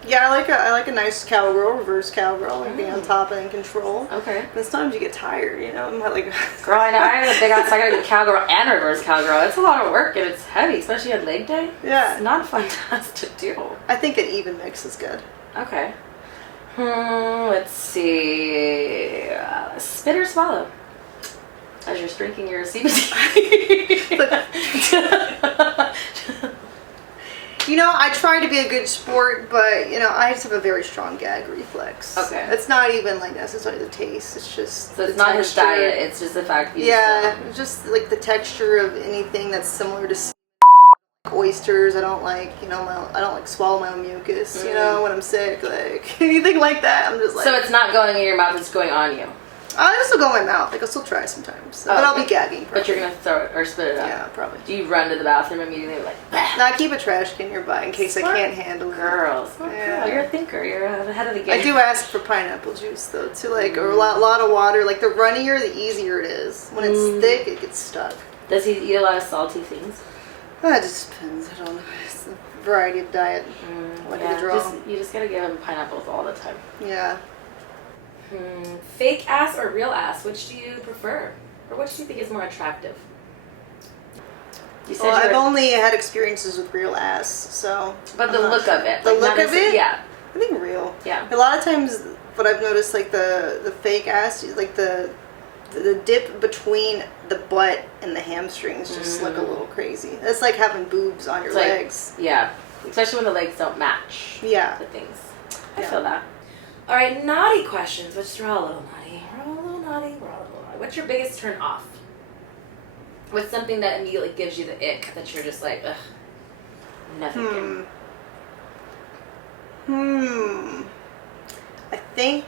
Yeah, I like a nice cowgirl, reverse cowgirl, like being on top and in control. Okay. But sometimes you get tired, I'm not like. Girl, I know. I have a big ass. I gotta be cowgirl and reverse cowgirl. It's a lot of work and it's heavy, especially on leg day. Yeah. It's not a fun task to do. I think an even mix is good. Okay. Let's see. Spit or swallow? As you're drinking your CBD. I try to be a good sport, but, I just have a very strong gag reflex. Okay. It's not even, like, necessarily the taste. It's just so it's not his diet. It's just the fact that it's just, like, the texture of anything that's similar to oysters. I don't like, I don't, like, swallow my own mucus, when I'm sick. Like, anything like that, I'm just like. So it's not going in your mouth, it's going on you. I'll still go in my mouth. Like, I'll still try sometimes. But I'll be gagging. Probably. But you're gonna throw it or spit it out. Yeah, probably. Do you run to the bathroom immediately like? No, I keep a trash can nearby in case I can't handle it. Girls, Yeah. you're a thinker. You're ahead of the game. I do ask for pineapple juice though, too. Like, or a lot of water. Like, the runnier, the easier it is. When it's thick, it gets stuck. Does he eat a lot of salty things? It just depends. I don't know. It's a variety of diet. You just gotta give him pineapples all the time. Yeah. Fake ass or real ass? Which do you prefer? Or which do you think is more attractive? You said I've only had experiences with real ass, so. But the look of it. The look of it? Yeah. I think real. Yeah. A lot of times, what I've noticed, like the fake ass, like the dip between the butt and the hamstrings just look a little crazy. It's like having boobs on your legs. Yeah. Especially when the legs don't match. Yeah. The things. I feel that. All right, naughty questions. Let's draw a little naughty. We're a little naughty. What's your biggest turn off? What's something that immediately gives you the ick that you're just like, ugh, nothing. I think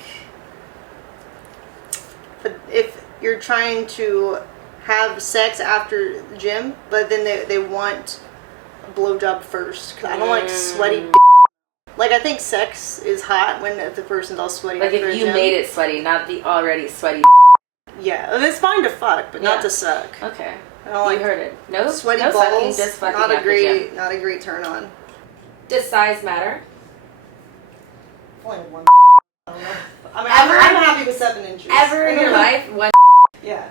if you're trying to have sex after the gym, but then they want a blowjob first, because I don't like sweaty. Like, I think sex is hot when the person's all sweaty. Like if you made it sweaty, not the already sweaty. Yeah, it's fine to fuck, but not to suck. Okay. I don't like heard it. No sweaty no balls. Sucking, just fucking not a after gym. not a great turn on. Does size matter? Only one. I don't know. I'm happy with 7 inches. Ever in your life, one. Yeah.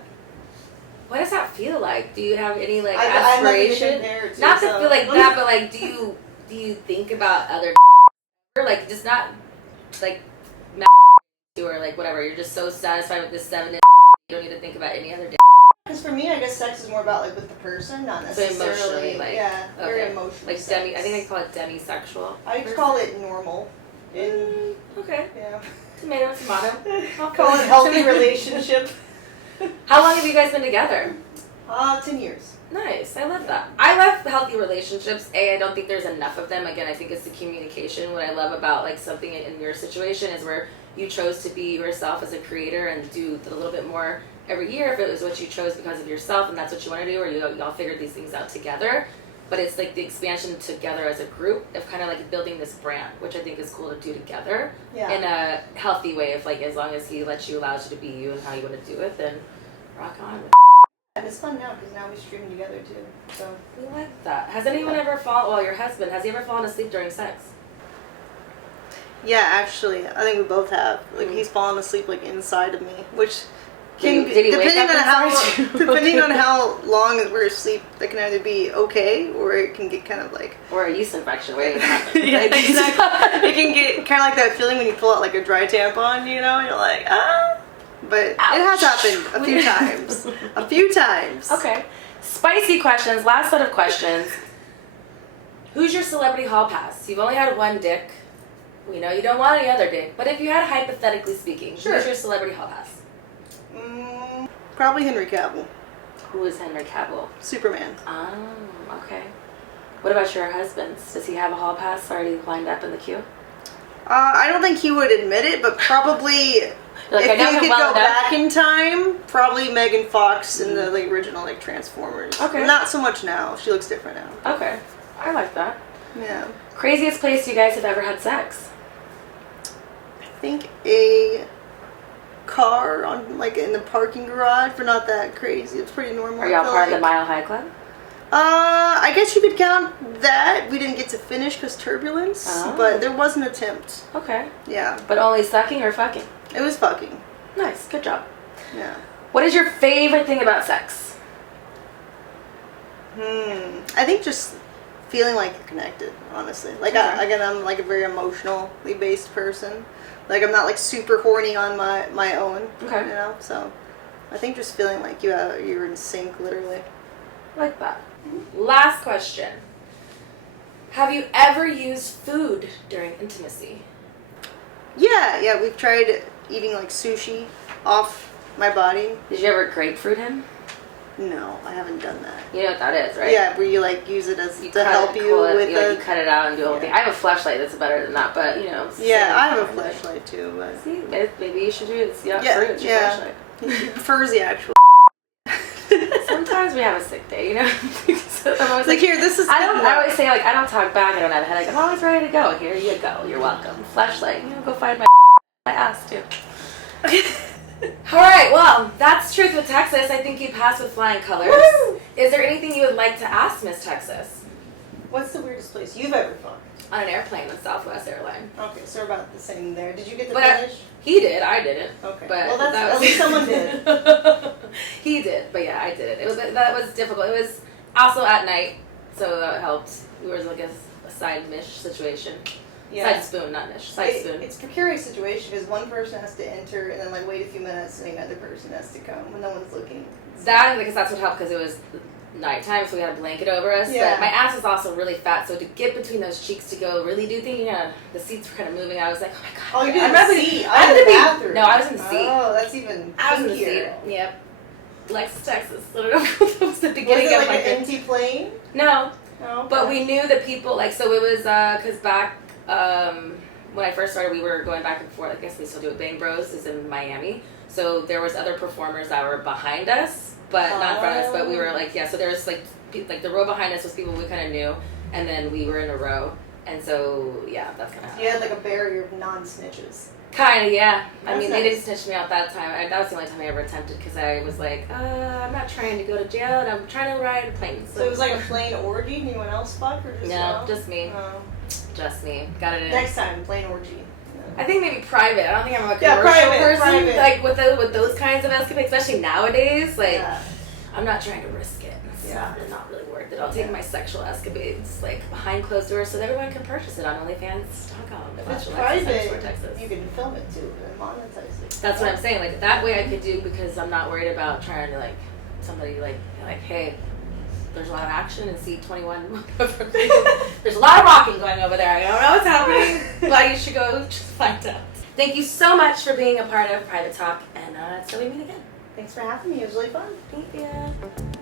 What does that feel like? Do you have any like I'm aspiration? Not to feel like that, but like, do you think about other or like just not like or like whatever? You're just so satisfied with this 7 inch. You don't need to think about any other. Because for me, I guess sex is more about like with the person, not necessarily. So emotionally, like very emotional. Like I think they call it demisexual. I call it normal. Okay. Yeah. Tomato. I'll call it healthy relationship. How long have you guys been together? 10 years. Nice. I love that. I love healthy relationships. I don't think there's enough of them. Again, I think it's the communication. What I love about like something in your situation is where you chose to be yourself as a creator and do a little bit more every year if it was what you chose because of yourself and that's what you want to do, or you all figured these things out together. But it's like the expansion together as a group of kind of like building this brand, which I think is cool to do together in a healthy way. If like as long as he allows you to be you and how you want to do it, then rock on. And it's fun now because now we stream together too. So we like that. Has anyone ever fallen? Well, your husband, has he ever fallen asleep during sex? Yeah, actually, I think we both have. Like he's fallen asleep like inside of me, which did he depending on how long we're asleep, that can either be okay or it can get kind of like or a yeast infection waiting to happen. Yeah, exactly. It can get kind of like that feeling when you pull out like a dry tampon, you know, and you're like ah. But Ouch. It has happened a few times. A few times. Okay. Spicy questions. Last set of questions. Who's your celebrity hall pass? You've only had one dick. We know you don't want any other dick. But if you had, hypothetically speaking, who's your celebrity hall pass? Probably Henry Cavill. Who is Henry Cavill? Superman. Oh, okay. What about your husband's? Does he have a hall pass already lined up in the queue? I don't think he would admit it, but probably... Like, if you could go back in time, probably Megan Fox in the like, original like Transformers. Okay. Not so much now. She looks different now. Okay. I like that. Yeah. Craziest place you guys have ever had sex? I think a car on like in the parking garage, but not that crazy. It's pretty normal. Are y'all part of the Mile High Club? I guess you could count that. We didn't get to finish because turbulence, but there was an attempt. Okay. Yeah. But only sucking or fucking? It was fucking. Nice. Good job. Yeah. What is your favorite thing about sex? I think just feeling like you're connected, honestly. Like, I'm like a very emotionally based person. Like, I'm not like super horny on my own. Okay. You know? So, I think just feeling like you're in sync, literally. Like that. Last question. Have you ever used food during intimacy? Yeah, we've tried eating like sushi off my body. Did you ever grapefruit him? No, I haven't done that. You know what that is, right? Yeah, where you like use it as to help you with you cut it out and do the whole thing. I have a flashlight that's better than that, but you know. Yeah, I have a flashlight too. But see, maybe you should do it. Fruit, yeah. flashlight. Prefers the actual. Sometimes we have a sick day, you know? So I'm always Like, here, this is. I always say, like, I don't talk back, I don't have a headache. I'm always ready to go. Here you go. You're welcome. Flashlight, you know, go find my ass, too. All right, well, that's Truth with Texas. I think you passed with flying colors. Woo! Is there anything you would like to ask Miss Texas? What's the weirdest place you've ever flown? On an airplane with Southwest Airline. Okay, so we're about the same there. Did you get the But finish? he did. I didn't. Okay. But Well, that at was least someone did. He did, but yeah, I did it. That was difficult. It was also at night, so that helped. We were like a side mish situation. Yeah. Side spoon, not mish. Side spoon. It's a precarious situation because one person has to enter and then like wait a few minutes and the other person has to come when no one's looking. That, because that's what helped, because it was nighttime, so we had a blanket over us. Yeah. But my ass is also really fat, so to get between those cheeks to go really do things, you know, the seats were kind of moving. I was like, oh my god. Oh, you did I'd in rather the be- seat. I'd I was in rather the be- bathroom. No, I was in the seat. Oh, that's even I was in the seat. kinkier. Yep. Alexis Texas. I don't know if that was the beginning Was it of like my an empty plane? No. Oh, okay. But we knew that people, like, so it was, because back, when I first started, we were going back and forth. I guess they still do it. Bang Bros is in Miami. So there was other performers that were behind us, but not in front of us. But we were, like, yeah, so there was, like the row behind us was people we kind of knew, and then we were in a row. And so, yeah, that's kind of how. You had like a barrier of non-snitches. Kind of, yeah. I That's mean, nice. they didn't snitch me out that time. That was the only time I ever attempted, because I was like, I'm not trying to go to jail, and I'm trying to ride a plane. So it was like a plane orgy? Anyone else fuck or just No, you? just me. Oh. Just me. Got it in. Next time, plane orgy. I think maybe private. I don't think I'm a Yeah, commercial private, person. private. Like with those kinds of escapades, especially nowadays. Like, Yeah. I'm not trying to risk it. It's Yeah. not really worth it. I'll take my sexual escapades like behind closed doors so that everyone can purchase it on OnlyFans.com. If it's private, you can film it too and monetize it. That's what I'm saying. Like that way I could do, because I'm not worried about trying to like somebody like hey, there's a lot of action in seat 21. There's a lot of rocking going over there. I don't know what's happening, but you should go just find out. Thank you so much for being a part of Private Talk, and until we meet again. Thanks for having me. It was really fun. Thank you.